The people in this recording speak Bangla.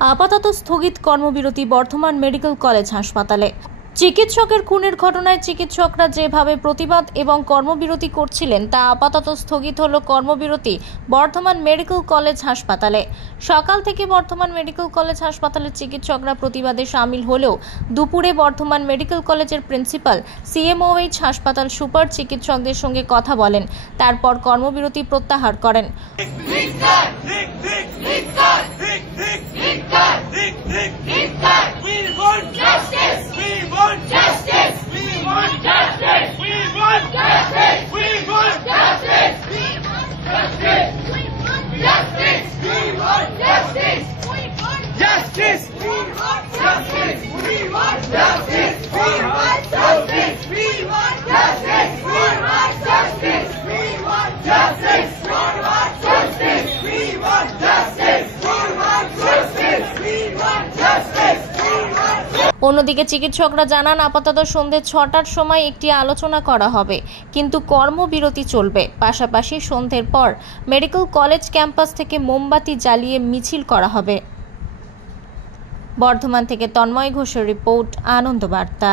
আপাতত স্থগিত কর্মবিরতি বর্ধমান মেডিকেল কলেজ হাসপাতালে। চিকিৎসকের খুনের ঘটনায় চিকিৎসকরা যেভাবে প্রতিবাদ এবং কর্মবিরতি করছিলেন তা আপাতত স্থগিত হলো কর্মবিরতি বর্ধমান মেডিকেল কলেজ হাসপাতালে। সকাল থেকে বর্ধমান মেডিকেল কলেজ হাসপাতালের চিকিৎসকরা প্রতিবাদে সামিল হলেও দুপুরে বর্ধমান মেডিকেল কলেজের প্রিন্সিপাল সিএমওএইচ হাসপাতাল সুপার চিকিৎসকদের সঙ্গে কথা বলেন, তারপর কর্মবিরতি প্রত্যাহার করেন। অন্যদিকে চিকিৎসকরা জানান, আপাতত সন্ধ্যে 6টার সময় একটি আলোচনা করা হবে, কিন্তু কর্মবিরতি চলবে। পাশাপাশি সন্ধ্যের পর মেডিকেল কলেজ ক্যাম্পাস থেকে মোমবাতি জ্বালিয়ে মিছিল করা হবে। বর্ধমান থেকে তন্ময় ঘোষের রিপোর্ট, আনন্দ বার্তা।